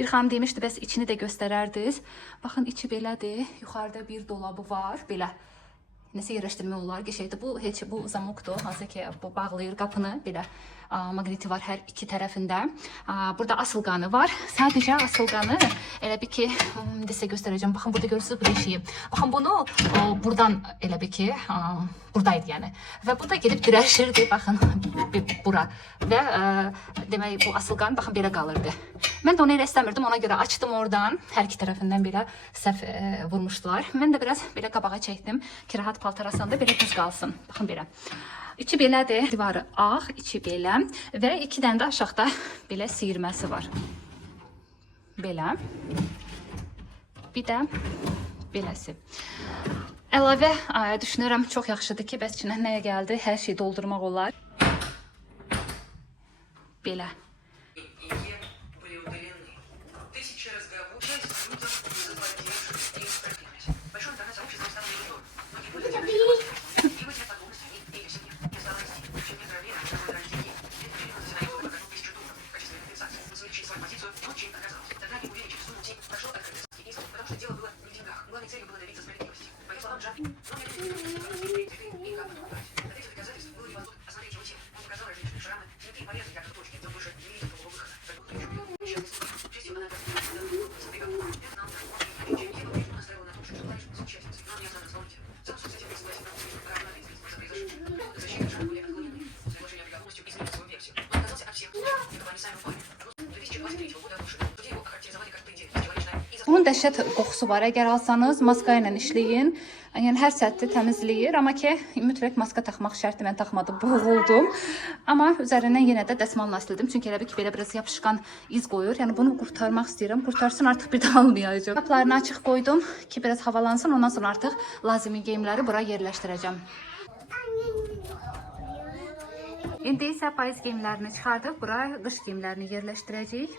Bir xanım demişdi, bəs içini də göstərərdiniz. Baxın, içi belədir. Yuxarıda bir dolabı var, belə. Nəsə yerləşdirmə olar, qəşəngdir. Bu heç bu zamokdur, hansı ki bu bağlayır qapını, belə maqniti var hər iki tərəfində. Burada asılqanı var. Sadəcə asılqanı elə bir ki, sizə göstərəcəm. Baxın, burada görürsünüz bu deşiyi. Baxın, bunu buradan elə bir ki, buradaydı yəni. Və bu da gedib dirəşirdi, baxın, bura. Və demək, bu asılqanı, baxın, belə qalırdı. Mən də onu elə istəmirdim, ona görə açdım oradan. Hər iki tərəfindən belə səhv vurmuşdular. Mən də biraz belə qabağa çəkdim ki, rahat paltar asanda belə düz qalsın. Baxın, belə. İçi belədir, divarı ağ, içi belə və iki dənə də aşağıda belə siyirməsi var. Belə. Bir də beləsi. Əlavə düşünürəm, çox yaxşıdır ki, bəs içinə nəyə gəldi, hər şeyi doldurmaq olar. Belə. Bunun dəhşət qoxusu var. Əgər alsanız, maska ilə işləyin. Yəni, hər səthi təmizləyir. Amma ki, mütləq maska taxmaq şərti, mən taxmadım, boğuldum. Amma üzərindən yenə də dəsmalla sildim. Çünki elə bir ki, belə biraz yapışqan iz qoyur. Yəni, bunu qurtarmaq istəyirəm. Qurtarsın, artıq bir daha almayacağım. Qapılarını açıq qoydum ki, biraz havalansın. Ondan sonra artıq lazımi geyimləri bura yerləşdirəcəm. İndi isə payız geyimlərini çıxardıq. Bura qış geyimlərini yerləşdirəcəyik.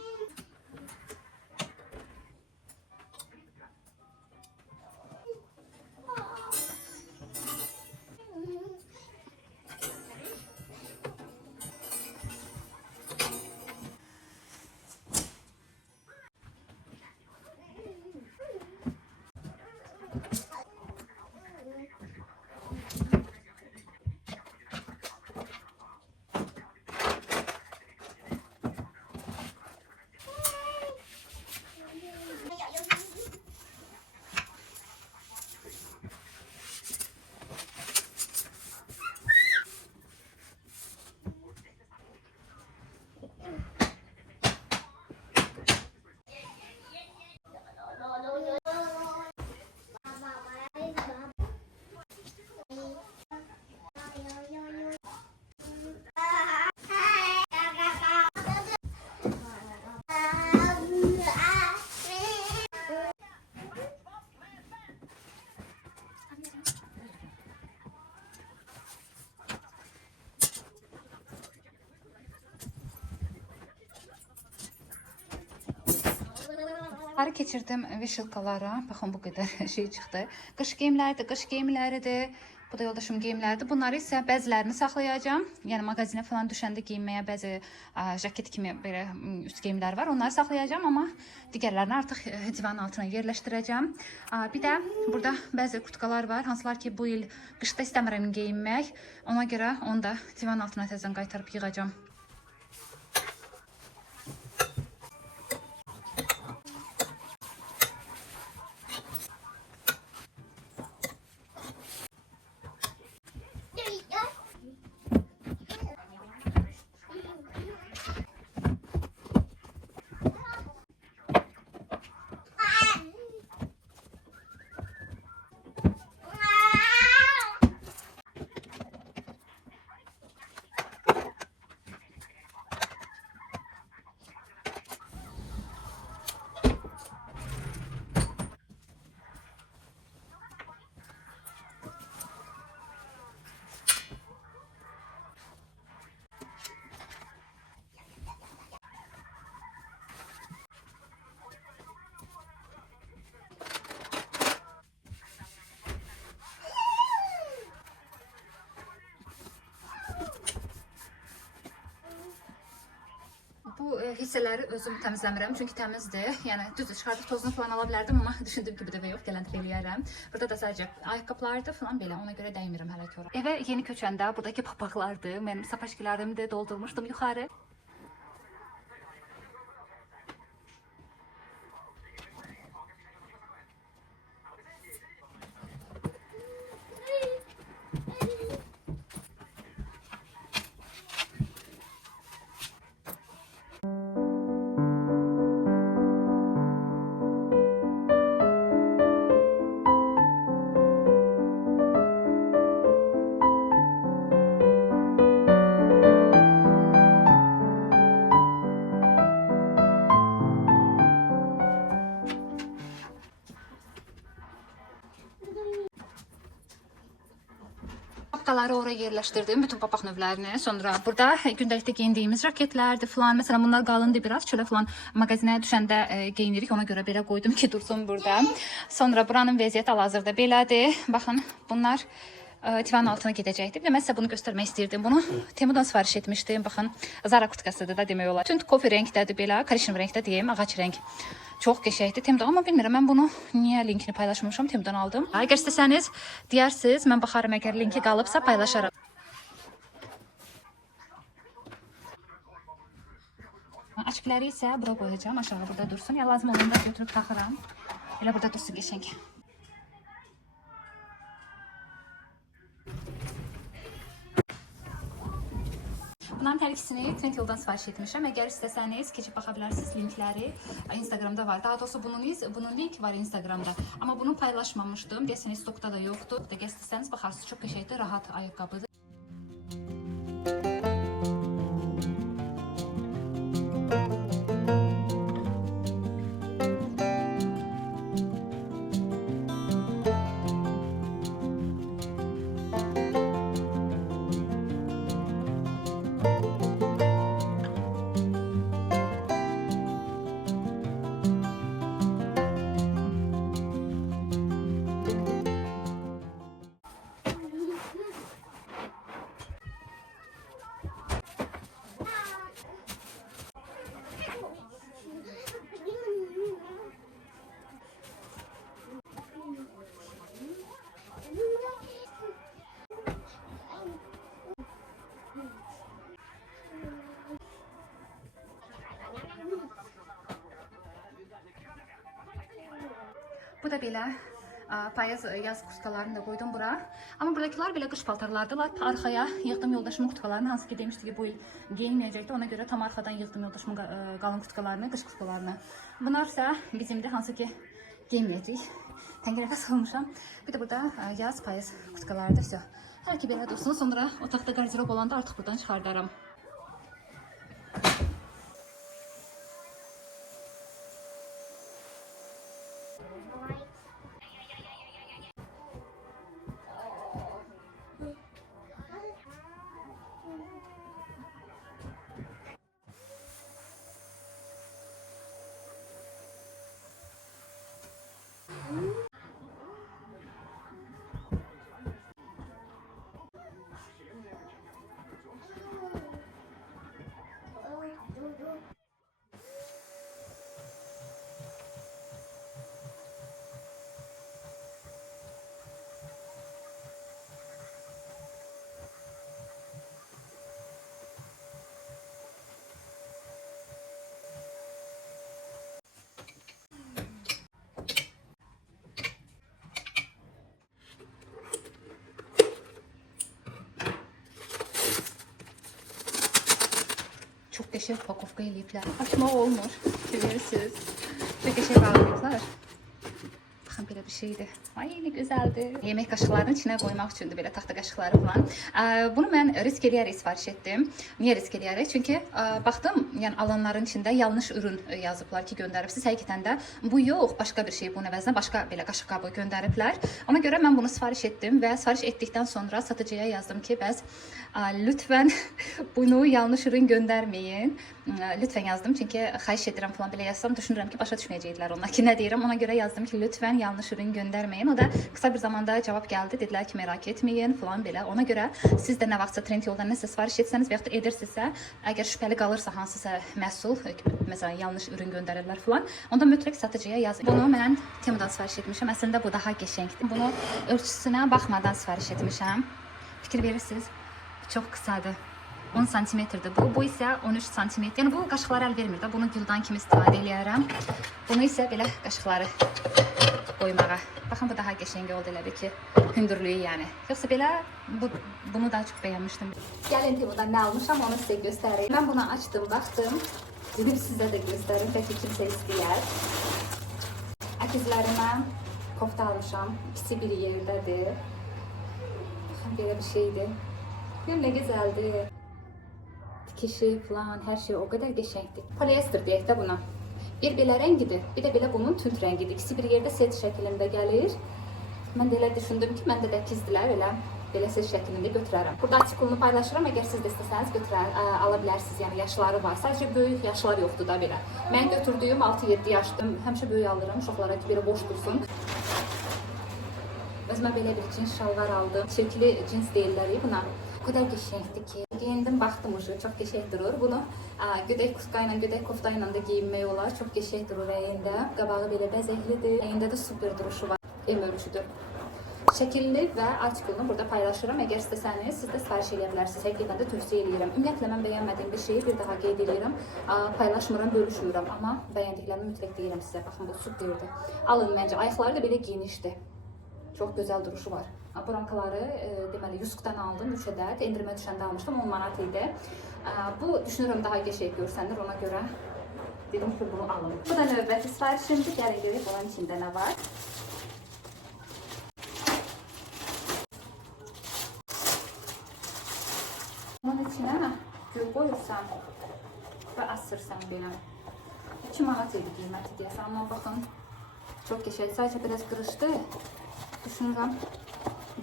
Yuxarı keçirdim veşilkalara. Baxın, bu qədər şey çıxdı. Qış geyimləridir, qış geyimləridir. Bu da yoldaşım geyimləridir. Bunları isə bəzilərini saxlayacağım. Yəni, mağazinə falan düşəndə geyinməyə bəzi jaket kimi belə üst geyimlər var. Onları saxlayacağım, amma digərlərini artıq divanın altına yerləşdirəcəm. Bir də burada bəzi kurtkalar var. Hansılar ki, bu il qışda istəmirəm geyinmək. Ona görə onu da divanın altına təzədən qaytarıb yığacağım. hissələri özüm təmizləmirəm, çünki təmizdir. Yəni düzdür, çıxardıb tozunu falan ala bilərdim, amma düşündüyüm kimi də yox, gələndir eləyərəm. Burada da sadəcə ayaqqabılardır falan belə, ona görə dəymirəm hələ ki ora. Evə yeni köçəndə buradakı papaqlardır, mənim sapaşkilərimi də doldurmuşdum yuxarı. Papaqaları oraya yerləşdirdim, bütün papaq növlərini. Sonra burada gündəlikdə geyindiyimiz raketlərdir falan. Məsələn, bunlar qalındır biraz. Çölə falan mağazinə düşəndə geyinirik. Ona görə belə qoydum ki, dursun burada. Sonra buranın vəziyyəti hal-hazırda belədir. Baxın, bunlar divanın altına gedəcəkdir. Bir də mən sizə bunu göstərmək istəyirdim. Bunu Temudan sifariş etmişdim. Baxın, Zara kurtkasıdır da demək olar. Tünd kofi rəngdədir belə, korичневый rəngdə deyim, ağac rəng. Çox qəşəngdir Temudan, amma bilmirəm mən bunu niyə linkini paylaşmamışam, Temudan aldım. Əgər istəsəniz deyərsiniz, mən baxarım, əgər linki qalıbsa paylaşaram. Açıqları isə bura qoyacağam, aşağı burada dursun. Ya lazım olanda götürüb taxıram. Elə burada dursun qəşəng. Bunların hər ikisini Trendyoldan sifariş etmişəm. Əgər istəsəniz keçib baxa bilərsiniz, linkləri Instagramda var. Daha doğrusu bunun link var Instagramda. Amma bunu paylaşmamışdım. Desəniz stokda da yoxdur. Əgər istəsəniz baxarsınız, çox qəşəngdir, rahat ayaqqabıdır. Bu da belə payız yaz kurtkalarını da koydum bura. Amma buradakiler belə qış paltarlardılar. Arxaya yığdım yoldaşımın kurtkalarını. Hansı ki demişdi ki bu il geyinməyəcəkdi. Ona görə tam arxadan yığdım yoldaşımın qalın kurtkalarını, qış kurtkalarını. Bunlar isə bizimdir. Hansı ki geyinməyəcəyik. Təngərəfə salmışam. Bir də burada yaz payız kurtkalarıdır. Все. Hələ ki belə dursun. Sonra otaqda qardirob olanda artıq buradan çıxardaram. Çok qəşəng pakovka eləyiblər. Açmaq olmur. Görürsünüz. Çok qəşəng bağlayıblar. Baxın belə bir şeydir. Ay ne güzeldir. Yemək qaşıqlarının içine qoymaq üçündür belə taxta qaşıqları falan. Bunu mən risk eləyərək sifariş etdim. Niyə risk eləyərək? Çünki baxdım, yəni alanların içində yanlış ürün yazıblar ki, göndəribsiz. Həqiqətən də bu yox, başqa bir şey bunun əvəzinə başqa belə qaşıq qabı göndəriblər. Ona görə mən bunu sifariş etdim və sifariş etdikdən sonra satıcıya yazdım ki, bəs lütfən bunu yanlış ürün göndərməyin. Lütfən yazdım çünki xahiş edirəm falan belə yazsam düşünürəm ki, başa düşməyəcəklər onlar ki, nə deyirəm. Ona görə yazdım ki, lütfən yanlış yanlış ürün göndermeyin. O da kısa bir zamanda cevap geldi. Dediler ki merak etmeyin falan belə. Ona göre siz de ne vaxtsa Trendyoldan nəsə sifariş etsəniz və ya da edirsinizsə, əgər şübhəli qalırsa hansısa məhsul, məsələn yanlış ürün göndərirlər falan, onda mütləq satıcıya yazın. Bunu mən Temudan sifariş etmişəm. Əslində bu daha qəşəngdir. Bunu ölçüsünə baxmadan sifariş etmişəm. Fikir verirsiniz, çox qısadır. 10 santimetrdir bu. Bu isə 13 santimetr. Yəni bu qaşıqlara əl vermir də. Bunu güldan kimi istifadə eləyərəm. Bunu isə belə qaşıqları qoymağa. Baxın bu daha qəşəng oldu elə bir ki, hündürlüyü yəni. Yoxsa belə bunu daha çox bəyənmişdim. Gəlin Temudan nə almışam onu sizə göstəreyim. Mən bunu açdım, baxdım. Dedim sizə də göstərim. Bəlkə kimsə istəyər. Əkizlərimə kofta almışam. İkisi bir yerdədir. Baxın belə bir şeydir. Görün nə gözəldir. Dikişi falan, her şey o kadar geçenkti. Polyester deyək də buna. Bir belə rəngidir, bir də belə bunun tünd rəngidir. İkisi bir yerdə set şəklində gəlir. Mən də elə düşündüm ki, məndə də əkizdilər, belə set şəklində götürərəm. Burada artikulunu paylaşıram, əgər siz də istəsəniz ala bilərsiniz. Yəni yaşları var. Sadəcə böyük yaşlar yoxdur da belə. Mən götürdüyüm 6-7 yaşdım. Həmişə böyük alıram uşaqlara ki, belə boş dursun. Özümə belə bir cins şalvar aldım. Çirkli cins deyirlər buna. O kadar qəşəngdir ki. Giyindim, baxdım ucu, çox qəşəng durur. Bunu gödək kuska ilə, gödək kofta ilə də giyinmək olar. Çox qəşəng durur əyində. Qabağı belə bəzəklidir. Əyində də super duruşu var. M ölçüdür. Şəkilli və artikulunu burada paylaşıram. Əgər istəsəniz, siz də sifariş edə bilərsiniz. Həqiqətən də tövsiyə edirəm. Ümumiyyətlə mən bəyənmədiyim bir şeyi bir daha qeyd edirəm. Paylaşmıram, bölüşmürəm. Amma bəyəndiklərimi mütləq deyirəm sizə. Baxın bu superdir. Alın məncə. Ayaqları da belə genişdir. Çox gözəl duruşu var. Bronkaları deməli 100-dan aldım, 3 ədəd. Endirmə düşəndə almışdım, 10 manat idi. Bu düşünürəm daha qəşəng görsənir, ona görə dedim ki, bunu alın. Bu da növbəti sifarişimdir. Gəlin görək bunun içində nə var. Bunun içinə gül qoyursan və asırsan belə. 2 manat idi qiyməti deyəsən, amma baxın çox qəşəng. Sadəcə biraz qırışdı. Düşünürəm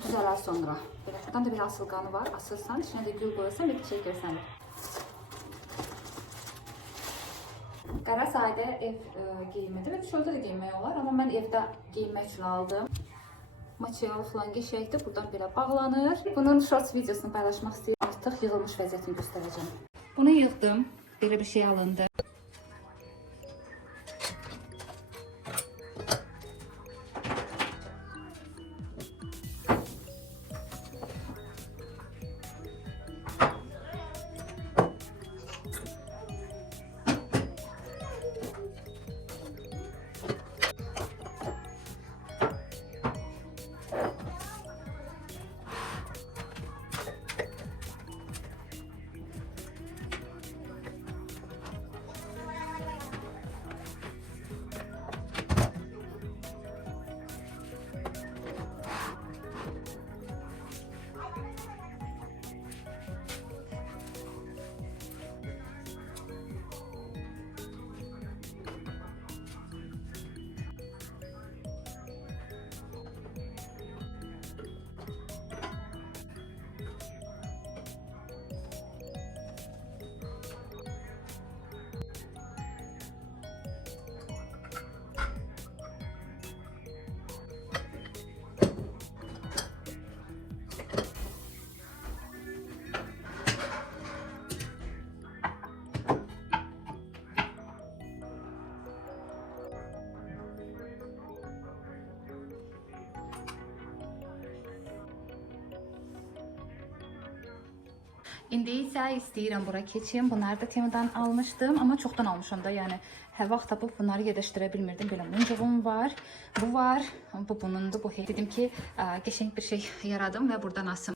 düzələr sonra. Belə buradan da bir asılqanı var. Asırsan, içine de gül qoyursan bir şey görsənir. Qara sadə ev giyimidir və tişörtdə də giyinmək olar, amma mən evdə giyinmək üçün aldım. Material falan qəşəngdir. Buradan belə bağlanır. Bunun shorts videosunu paylaşmaq istəyirəm. Artıq yığılmış vəziyyətini göstərəcəm. Bunu yığdım. Belə bir şey alındı. İndi isə istəyirəm bura keçim. Bunları da Temudan almışdım, amma çoxdan almışam da, yəni hər vaxt tapıb bunları yerləşdirə bilmirdim. Belə muncuğum var, bu var, bu bunundur, bu dedim ki, qəşəng bir şey yaradım və buradan asım.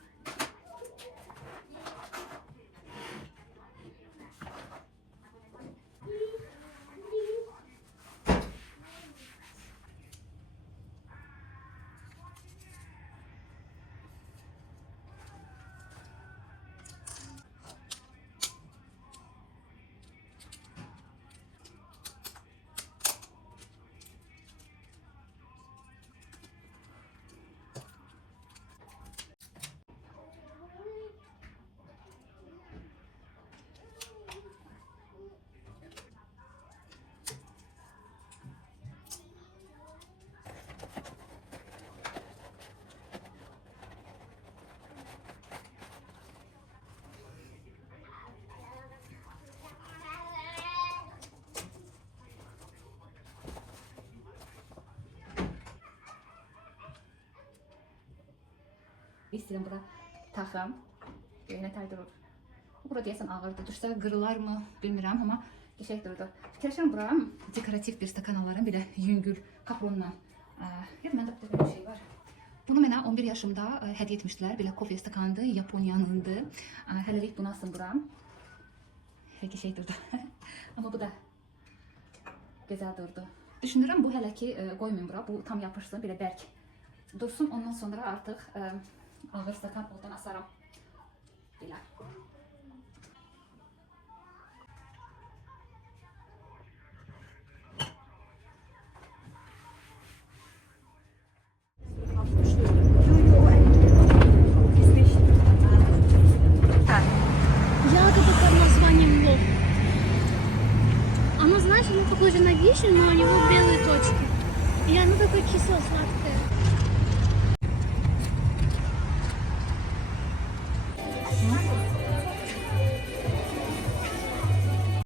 İstəyirəm bura taxım. Nətər durur. Bura deyəsən ağırdır. Düşsə qırılar mı bilmirəm, amma qəşəng durdu. Fikirləşirəm bura dekorativ bir stakan alaram, bir də yüngül kapronla. Ya məndə bir şey var. Bunu mənə 11 yaşımda hədiyyə etmişdilər. Belə kofe stakanıdır, Yaponiyanındır. Hələlik bunu asındıram. Qəşəng durdu. Amma bu da gözəl durdu. Düşünürəm bu hələ ki qoymayım bura. Bu tam yapışsın, belə bərk dursun. Ondan sonra artıq ağır stakan oradan asaram. Belə. Ягода под названием лоб. Оно, знаешь, оно похоже на вишню, но у него белые точки. И оно такое кисло-сладкое.